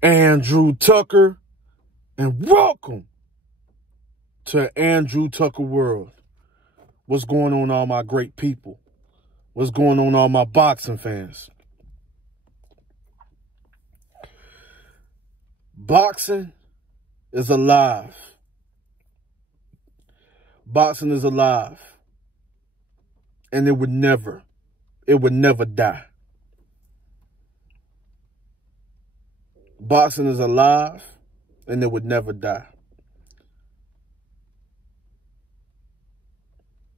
Andrew Tucker, and welcome to Andrew Tucker World. What's going on, all my great people? What's going on, all my boxing fans? Boxing is alive. Boxing is alive. And it would never die. Boxing is alive, and it would never die.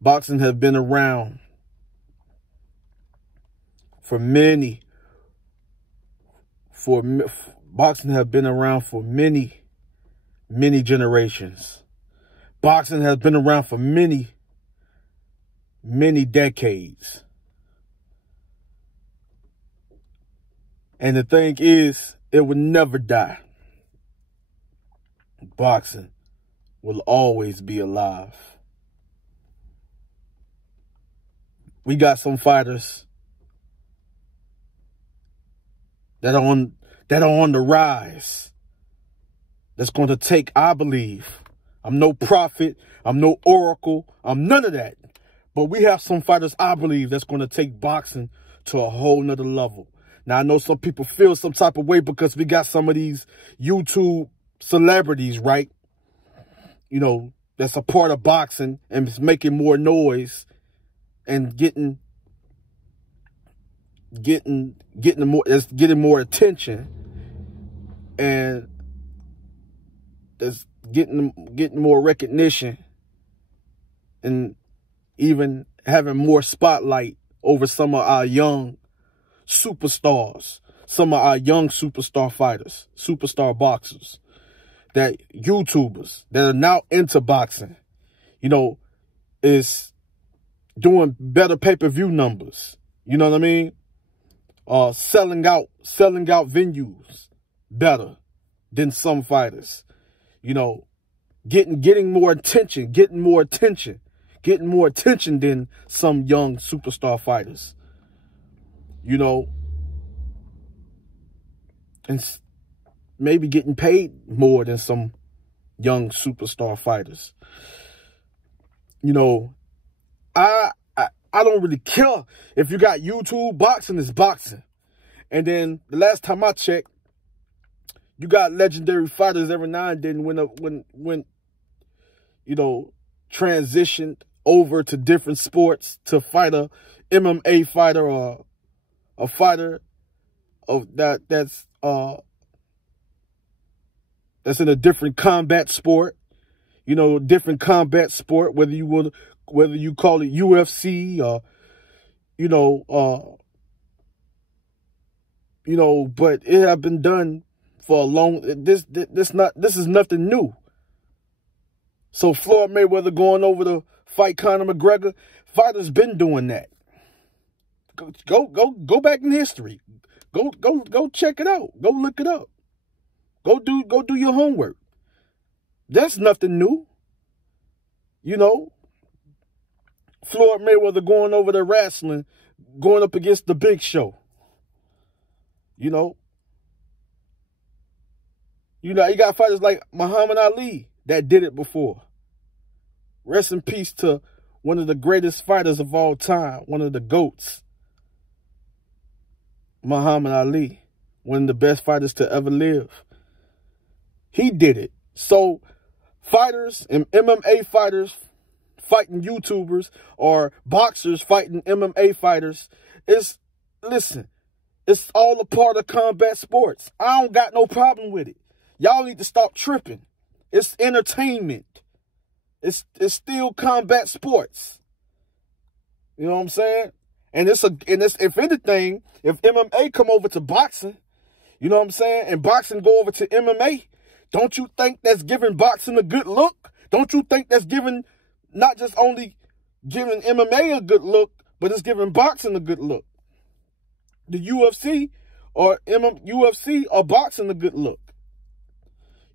Boxing has been around boxing has been around for many generations. Boxing has been around for many decades. And the thing is, it will never die. Boxing will always be alive. We got some fighters that are on the rise. That's going to take, I believe. I'm no prophet. I'm no oracle. I'm none of that. But we have some fighters, I believe, that's going to take boxing to a whole nother level. Now, I know some people feel some type of way because we got some of these YouTube celebrities, right? You know, that's a part of boxing and is making more noise and getting more attention, and that's getting more recognition, and even having more spotlight over some of our young superstars, some of our young superstar fighters, superstar boxers, that YouTubers that are now into boxing, you know, is doing better pay-per-view numbers. You know what I mean? Selling out venues better than some fighters. You know, getting more attention than some young superstar fighters. You know, and maybe getting paid more than some young superstar fighters. You know, I don't really care if you got YouTube. Boxing is boxing. And then the last time I checked, you got legendary fighters every now and then when you know, transitioned over to different sports to fight a MMA fighter or a fighter of that's in a different combat sport. You know, different combat sport, whether you call it UFC or, but it have been done for a long, this is nothing new. So Floyd Mayweather going over to fight Conor McGregor, fighters been doing that. Go back in history. Go check it out. Go look it up. Go do your homework. That's nothing new. You know, Floyd Mayweather going over to wrestling, going up against the Big Show. You know, you got fighters like Muhammad Ali that did it before. Rest in peace to one of the greatest fighters of all time, one of the GOATs, Muhammad Ali, one of the best fighters to ever live. He did it. So fighters and MMA fighters fighting YouTubers or boxers fighting MMA fighters, listen, it's all a part of combat sports. I don't got no problem with it. Y'all need to stop tripping. It's entertainment. It's still combat sports. You know what I'm saying? And if anything, if MMA come over to boxing, you know what I'm saying, and boxing go over to MMA, don't you think that's giving boxing a good look? Don't you think that's not just only giving MMA a good look, but it's giving boxing a good look? The UFC or boxing a good look.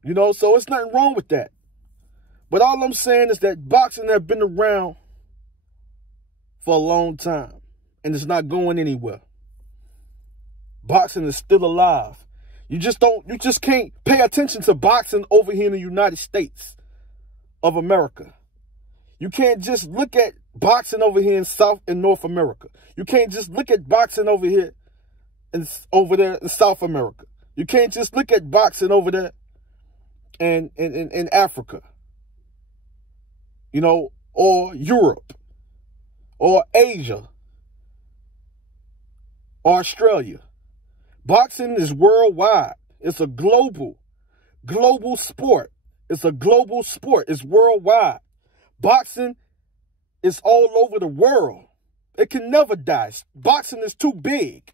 You know, so it's nothing wrong with that. But all I'm saying is that boxing has been around for a long time, and it's not going anywhere. Boxing is still alive. You just can't pay attention to boxing over here in the United States of America. You can't just look at boxing over here in South and North America. You can't just look at boxing over here and over there in South America. You can't just look at boxing over there in Africa, you know, or Europe, or Asia, or Australia. Boxing is worldwide. It's a global sport. It's a global sport. It's worldwide. Boxing is all over the world. It can never die. Boxing is too big.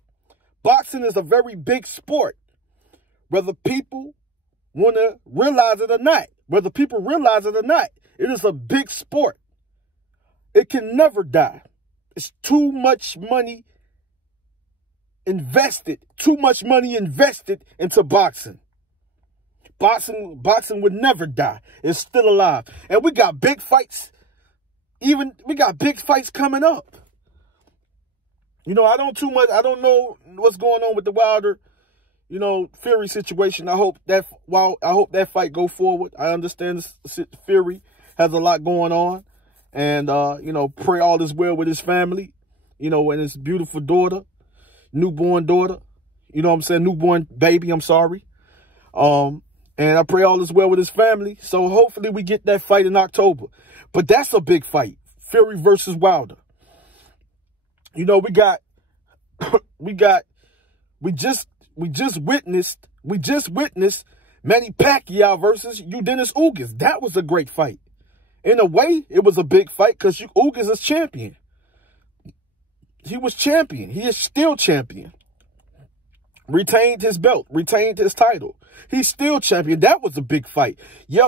Boxing is a very big sport. Whether people want to realize it or not, it is a big sport. It can never die. It's too much money invested into boxing. Boxing would never die. It's still alive. And we got big fights. We got big fights coming up. You know, I don't know what's going on with the Wilder, you know, Fury situation. I hope that fight go forward. I understand Fury has a lot going on. And, you know, pray all is well with his family, you know, and his beautiful daughter, newborn daughter, you know what I'm saying? Newborn baby, I'm sorry. And I pray all is well with his family. So hopefully we get that fight in October. But that's a big fight. Fury versus Wilder. You know, we just witnessed Manny Pacquiao versus Dennis Ugas. That was a great fight. In a way, it was a big fight because Ugas is champion. He was champion. He is still champion. Retained his belt, retained his title. He's still champion. That was a big fight. Yeah,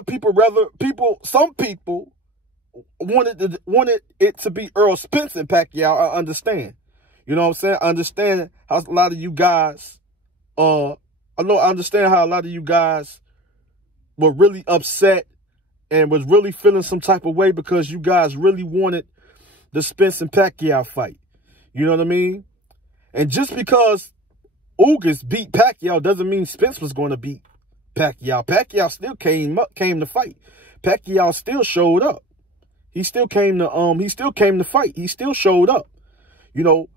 some people wanted it to be Earl Spence and Pacquiao. I understand. You know what I'm saying? I understand how a lot of you guys, I understand how a lot of you guys were really upset and was really feeling some type of way because you guys really wanted the Spence and Pacquiao fight. You know what I mean? And just because Ugas beat Pacquiao doesn't mean Spence was going to beat Pacquiao. Pacquiao still came to fight. Pacquiao still showed up. He still came to fight. He still showed up. You know,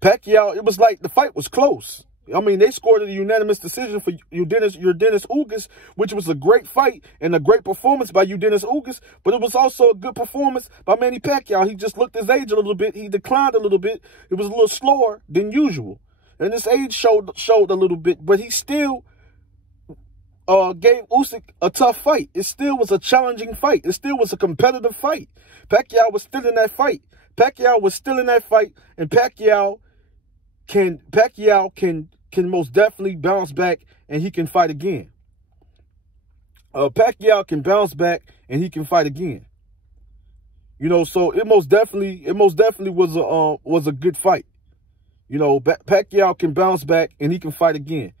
Pacquiao, it was like the fight was close. I mean, they scored a unanimous decision for Dennis Ugas, which was a great fight and a great performance by Dennis Ugas, but it was also a good performance by Manny Pacquiao. He just looked his age a little bit. He declined a little bit. It was a little slower than usual. And his age showed a little bit, but he still gave Usyk a tough fight. It still was a challenging fight. It still was a competitive fight. Pacquiao was still in that fight. And Pacquiao can most definitely bounce back and he can fight again. Pacquiao can bounce back and he can fight again. You know, so it most definitely was a good fight. You know, Pacquiao can bounce back and he can fight again.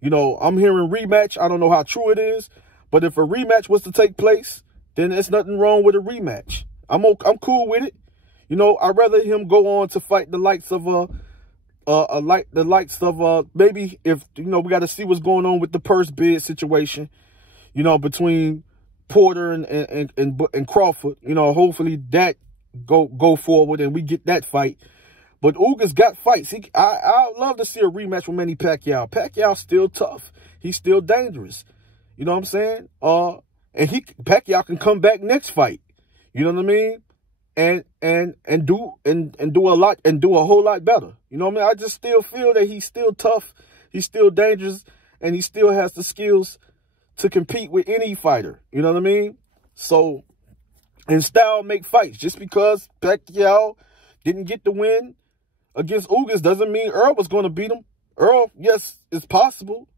You know, I'm hearing rematch. I don't know how true it is, but if a rematch was to take place, then there's nothing wrong with a rematch. I'm cool with it. You know, I'd rather him go on to fight the likes of maybe if, you know, we got to see what's going on with the purse bid situation, you know, between Porter and Crawford. You know, hopefully that go forward and we get that fight. But Ugas got fights. I love to see a rematch with Manny Pacquiao. Pacquiao's still tough. He's still dangerous. You know what I'm saying? And Pacquiao can come back next fight. You know what I mean? And do a whole lot better. You know what I mean? I just still feel that he's still tough, he's still dangerous, and he still has the skills to compete with any fighter. You know what I mean? So, and style make fights. Just because Pacquiao didn't get the win against Ugas doesn't mean Earl was going to beat him. Earl, yes, it's possible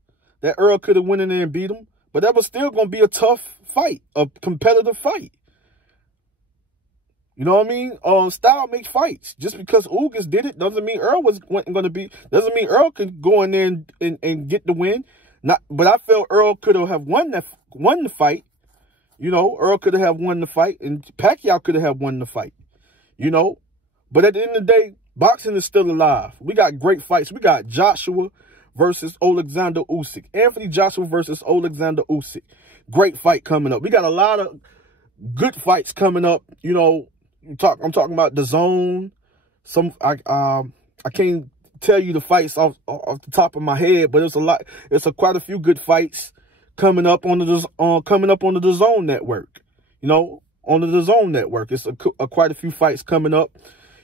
that Earl could have went in there and beat him, but that was still going to be a tough fight, a competitive fight. You know what I mean? Style makes fights. Just because Ugas did it doesn't mean Earl wasn't going to be. Doesn't mean Earl could go in there and get the win. But I felt Earl could have won the fight. You know, Earl could have won the fight, and Pacquiao could have won the fight. You know, but at the end of the day, boxing is still alive. We got great fights. We got Joshua versus Alexander Usyk. Anthony Joshua versus Alexander Usyk. Great fight coming up. We got a lot of good fights coming up. You know, I'm talking about the zone. I can't tell you the fights off the top of my head, but it's quite a few good fights coming up on the Zone Network. You know, on the Zone Network, it's quite a few fights coming up.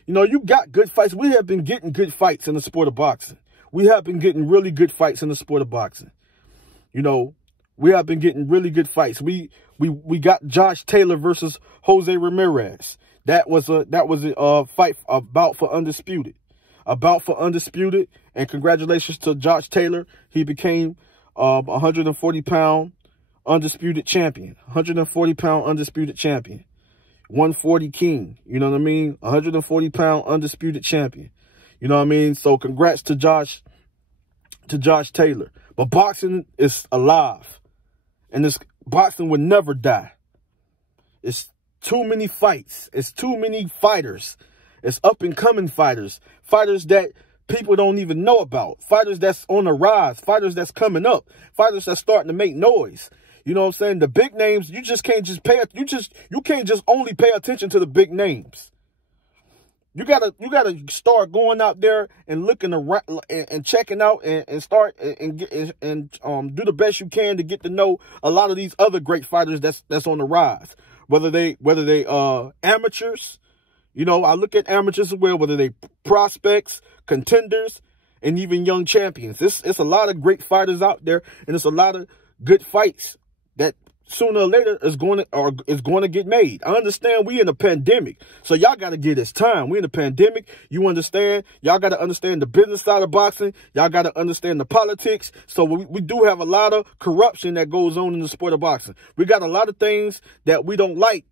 You know, you got good fights. We have been getting good fights in the sport of boxing. We have been getting really good fights in the sport of boxing. You know, we have been getting really good fights. We got Josh Taylor versus Jose Ramirez. That was a fight, a bout for undisputed. A bout for undisputed. And congratulations to Josh Taylor. He became 140-pound undisputed champion. 140-pound undisputed champion. 140 king. You know what I mean? 140-pound undisputed champion. You know what I mean? So congrats to Josh Taylor. But boxing is alive. And this boxing will never die. It's too many fights. It's too many fighters. It's up-and-coming fighters. Fighters that people don't even know about. Fighters that's on the rise. Fighters that's coming up. Fighters that's starting to make noise. You know what I'm saying? The big names, you just can't just you can't just only pay attention to the big names. You gotta start going out there and looking around and checking out and start and do the best you can to get to know a lot of these other great fighters that's on the rise. Whether they amateurs, you know, I look at amateurs as well, whether they prospects, contenders, and even young champions. It's a lot of great fighters out there, and it's a lot of good fights that sooner or later is going to get made. I understand we in a pandemic, so y'all got to give this time. We in a pandemic. You understand? Y'all got to understand the business side of boxing. Y'all got to understand the politics. So we do have a lot of corruption that goes on in the sport of boxing. We got a lot of things that we don't like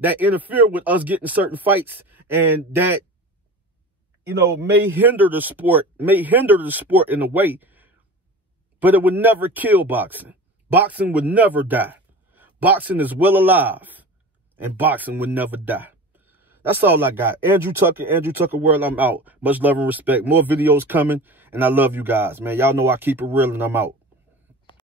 that interfere with us getting certain fights, and that, you know, may hinder the sport in a way, but it would never kill boxing. Boxing would never die. Boxing is well alive, and boxing would never die. That's all I got. Andrew Tucker World, I'm out. Much love and respect. More videos coming, and I love you guys, man. Y'all know I keep it real, and I'm out.